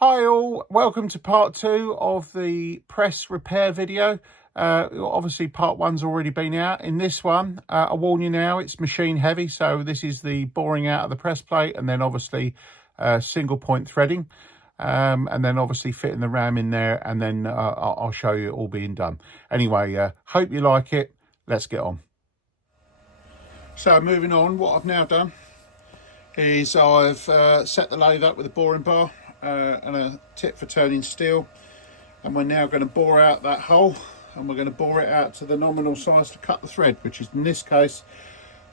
Hi all, welcome to part 2 of the press repair video. Obviously part 1's already been out. In this one, I warn you now, it's machine heavy, so this is the boring out of the press plate and then obviously single point threading, and then obviously fitting the ram in there, and then I'll show you it all being done. Anyway, hope you like it. Let's get on. So moving on, what I've now done is I've set the lathe up with a boring bar and a tip for turning steel, and we're now going to bore out that hole, and we're going to bore it out to the nominal size to cut the thread, which is in this case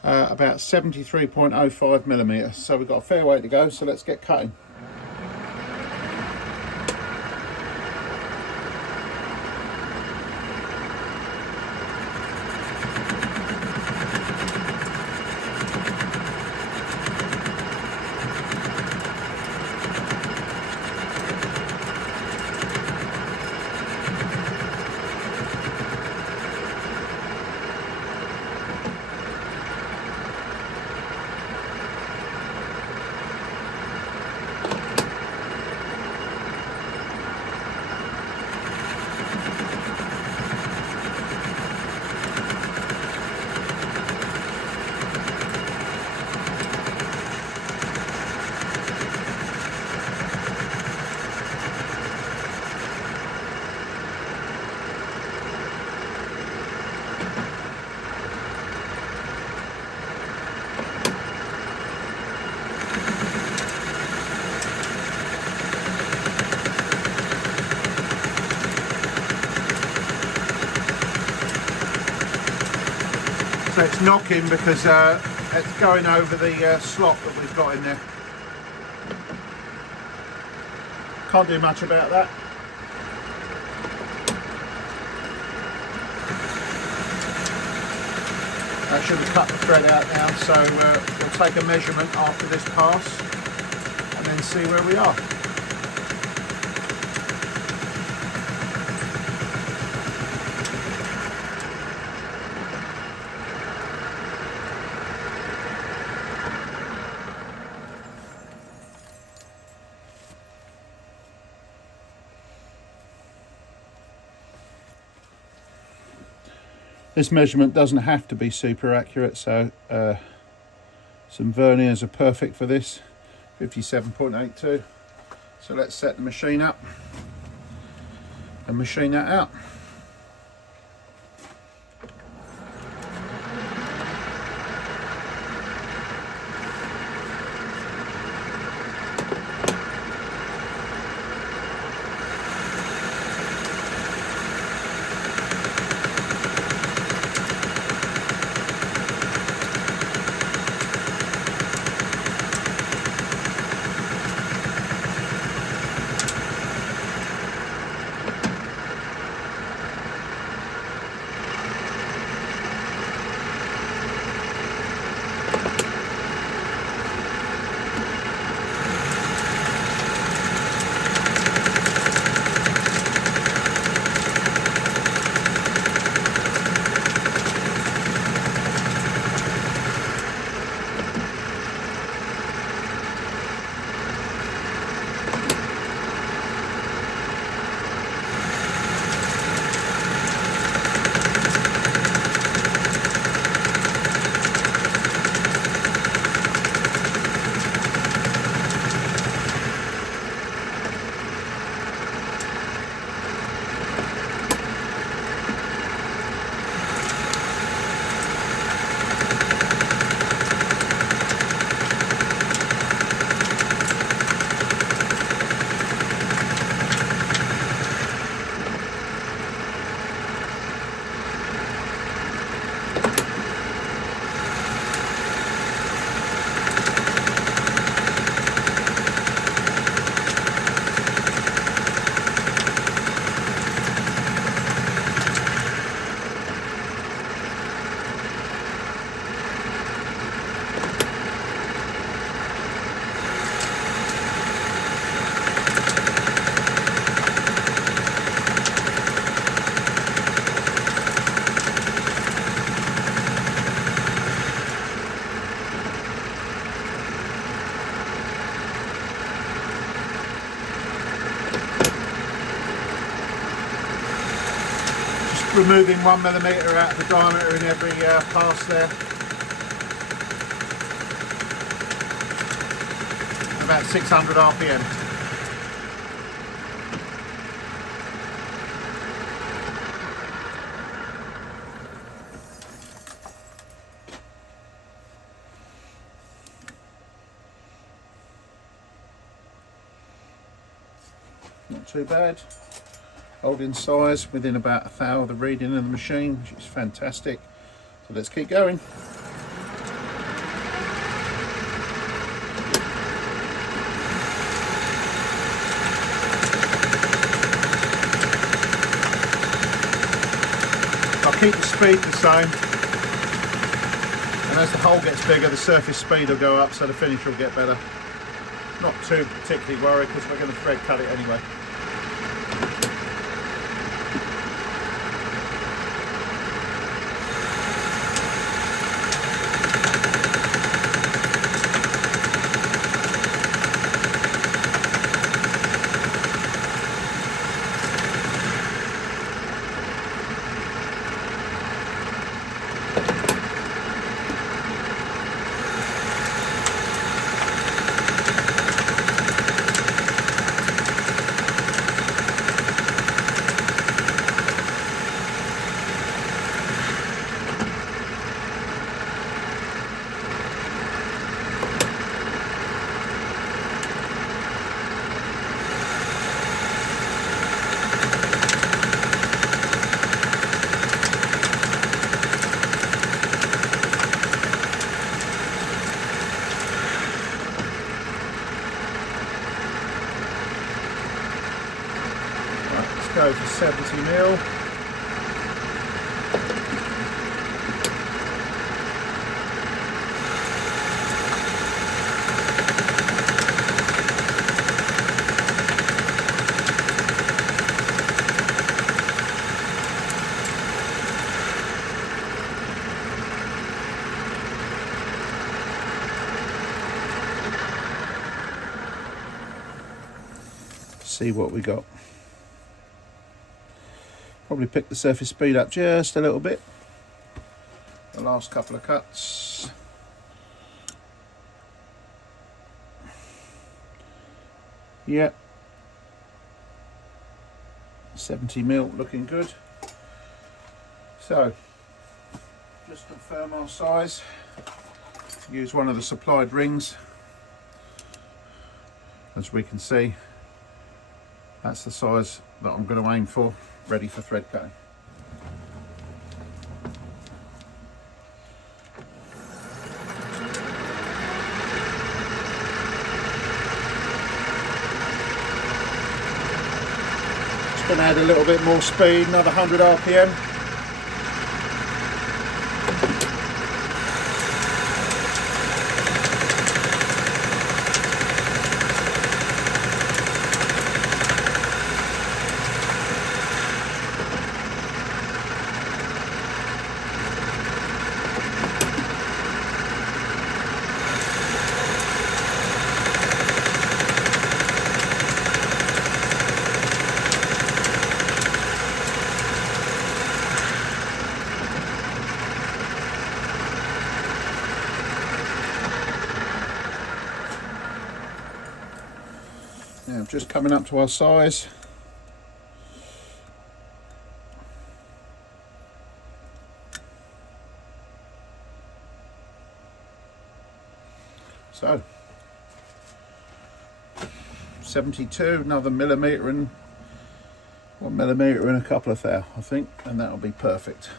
about 73.05 millimeters. So we've got a fair way to go, so let's get cutting. So it's knocking because it's going over the slot that we've got in there. Can't do much about that. That should have cut the thread out now, so we'll take a measurement after this pass and then see where we are. This measurement doesn't have to be super accurate, so some verniers are perfect for this, 57.82. So let's set the machine up and machine that out. removing 1mm out of the diameter in every pass there. About 600 RPM. Not too bad. Holding size within about a thou of the reading of the machine, which is fantastic. So let's keep going. I'll keep the speed the same, and as the hole gets bigger the surface speed will go up, so the finish will get better. Not too particularly worried because we're going to thread cut it anyway. Go for 70mm. See what we got. Probably pick the surface speed up just a little bit. The last couple of cuts. Yep. 70mm looking good. So, just confirm our size. Use one of the supplied rings. As we can see, that's the size that I'm going to aim for, ready for thread cutting. Just going to add a little bit more speed, another 100 RPM. Now, just coming up to our size. So, 72, another millimetre and 1mm and a couple of thou, I think, and that'll be perfect.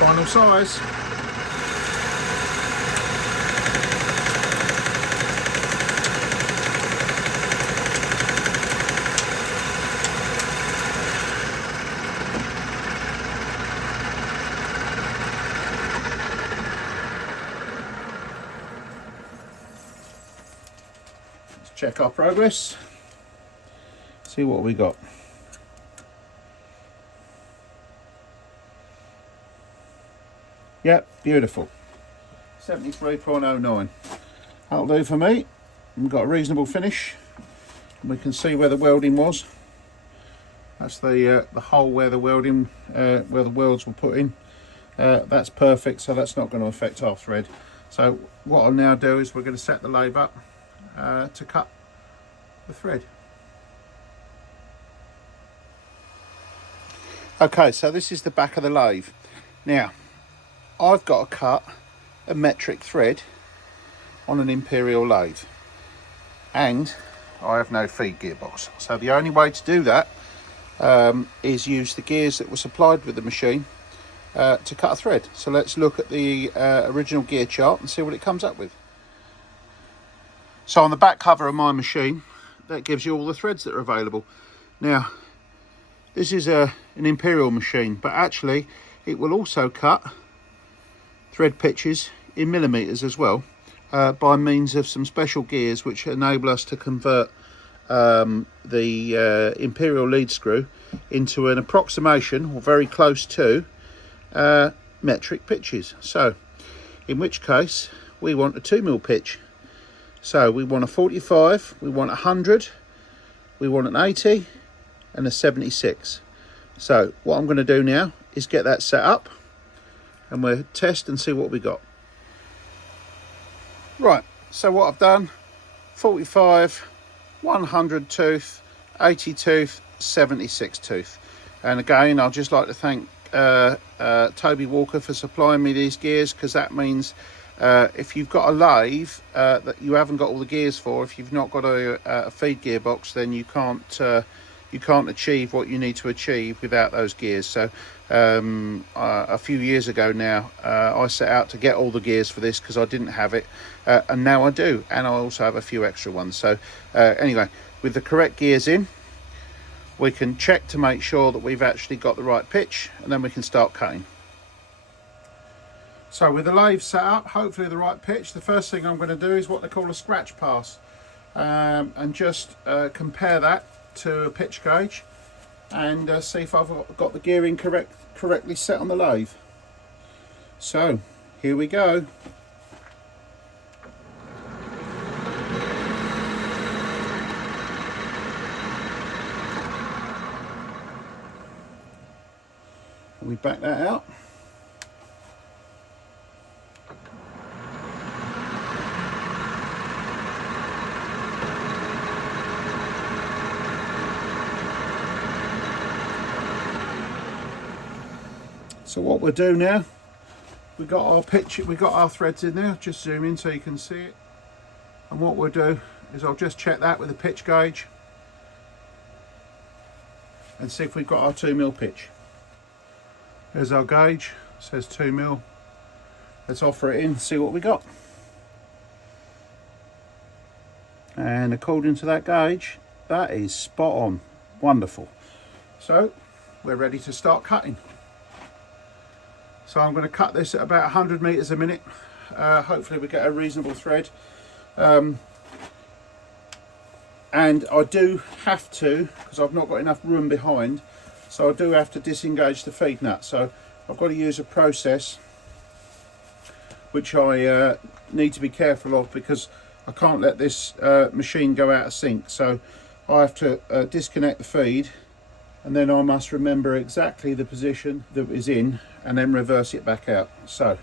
Final size. Check our progress, see what we got. Yep, beautiful. 73.09. That'll do for me. We've got a reasonable finish. We can see where the welding was. That's the hole where the welding, where the welds were put in. That's perfect, so that's not going to affect our thread. So what I'll now do is we're going to set the lathe up to cut the thread. Okay, so this is the back of the lathe. Now, I've got to cut a metric thread on an imperial lathe, and I have no feed gearbox. So the only way to do that is use the gears that were supplied with the machine to cut a thread. So let's look at the original gear chart and see what it comes up with. So on the back cover of my machine, that gives you all the threads that are available. Now, this is an imperial machine, but actually it will also cut thread pitches in millimeters as well, by means of some special gears which enable us to convert the imperial lead screw into an approximation, or very close to, metric pitches. So in which case we want a 2mm pitch. So we want a 45, we want a 100, we want an 80 and a 76. So what I'm going to do now is get that set up and we'll test and see what we got. Right, so what I've done, 45, 100 tooth, 80 tooth, 76 tooth. And again, I'd just like to thank Toby Walker for supplying me these gears, because that means if you've got a lathe that you haven't got all the gears for, if you've not got a feed gearbox, then you can't achieve what you need to achieve without those gears. So a few years ago now, I set out to get all the gears for this because I didn't have it, and now I do, and I also have a few extra ones. So anyway, with the correct gears in, we can check to make sure that we've actually got the right pitch, and then we can start cutting. So with the lathe set up, hopefully the right pitch, the first thing I'm going to do is what they call a scratch pass, and just compare that to a pitch gauge and see if I've got the gearing correctly set on the lathe. So here we go. We back that out. So what we'll do now, we got our pitch, we got our threads in there. Just zoom in so you can see it. And what we'll do is I'll just check that with the pitch gauge and see if we've got our 2mm pitch. There's our gauge, it says 2mm. Let's offer it in, see what we got. And according to that gauge, that is spot on, wonderful. So we're ready to start cutting. So I'm going to cut this at about 100 meters a minute. Hopefully we get a reasonable thread. And I do have to, because I've not got enough room behind, so I do have to disengage the feed nut. So I've got to use a process which I need to be careful of, because I can't let this machine go out of sync. So I have to disconnect the feed, and then I must remember exactly the position that it was in and then reverse it back out. So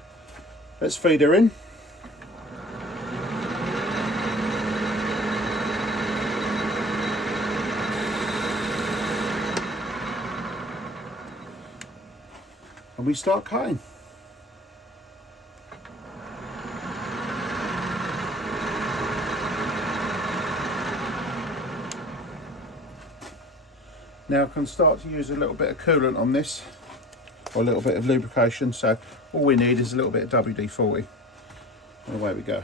let's feed her in. And we start cutting. Now I can start to use a little bit of coolant on this, or a little bit of lubrication. So all we need is a little bit of WD-40. And away we go.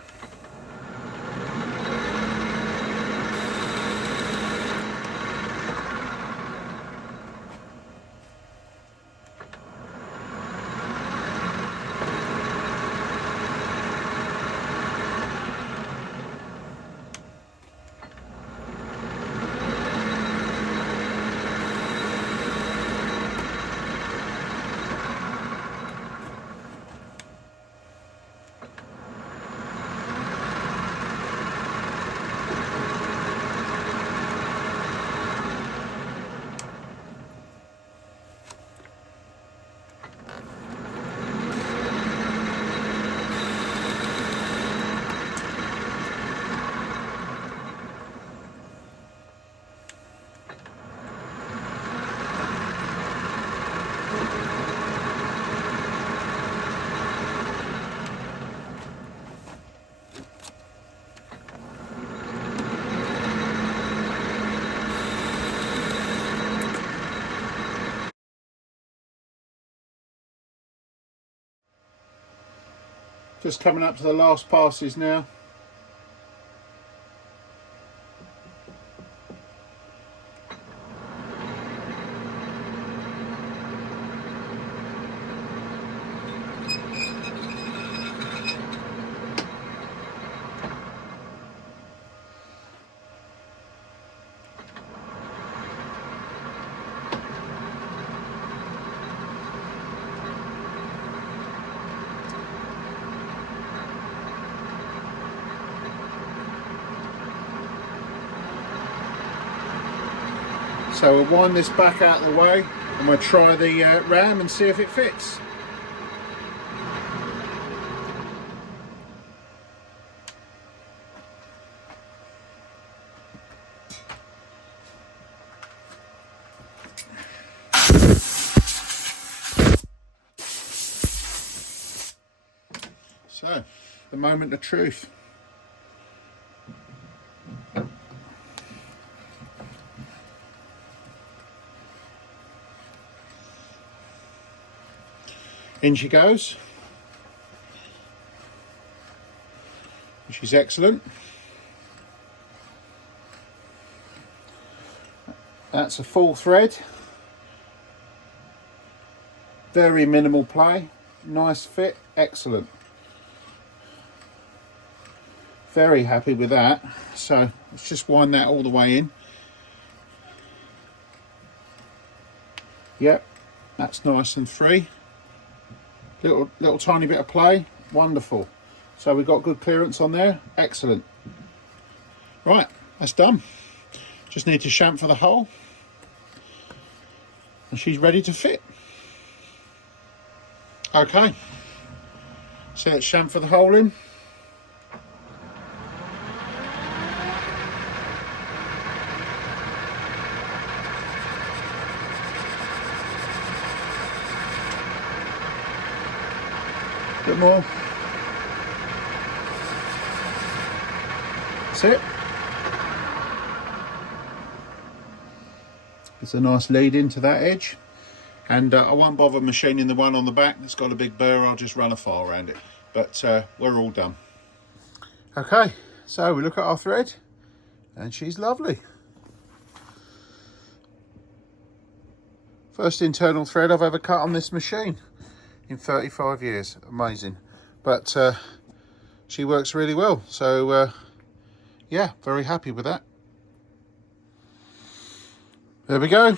Just coming up to the last passes now. So we'll wind this back out of the way and we'll try the ram and see if it fits. So, the moment of truth. In she goes, which is excellent. That's a full thread. Very minimal play, nice fit, excellent. Very happy with that. So let's just wind that all the way in. Yep, that's nice and free. Little tiny bit of play, wonderful. So we've got good clearance on there, excellent. Right, that's done. Just need to chamfer the hole and she's ready to fit. Okay, so let's chamfer the hole in. Bit more. That's it. It's a nice lead into that edge, and I won't bother machining the one on the back that's got a big burr. I'll just run a file around it, but we're all done. Okay, so we look at our thread and she's lovely. First internal thread I've ever cut on this machine in 35 years. Amazing. But she works really well, so yeah, very happy with that. There we go,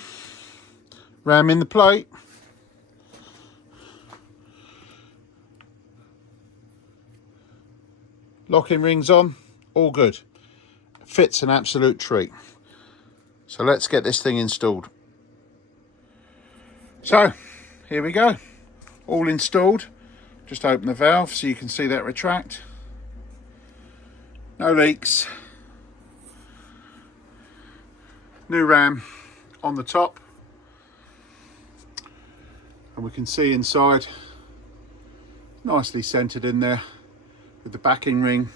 ram in the plate. Locking rings on, all good. Fits an absolute treat. So let's get this thing installed. So here we go, all installed. Just open the valve so you can see that retract. No leaks. New ram on the top, and we can see inside, nicely centered in there with the backing ring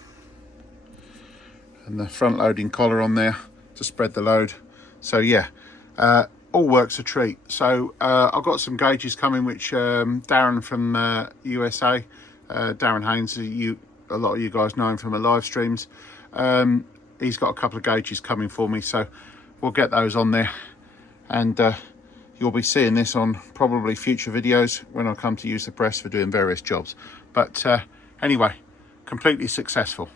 and the front loading collar on there to spread the load. So yeah, all works a treat. So I've got some gauges coming which Darren from USA, Darren Haynes, a lot of you guys know him from the live streams, he's got a couple of gauges coming for me, so we'll get those on there, and you'll be seeing this on probably future videos when I come to use the press for doing various jobs. But anyway, completely successful.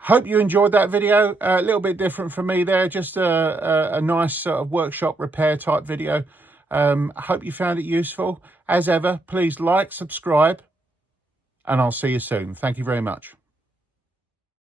Hope you enjoyed that video. A little bit different from me there, just a nice sort of workshop repair type video. I hope you found it useful. As ever, please like, subscribe, and I'll see you soon. Thank you very much.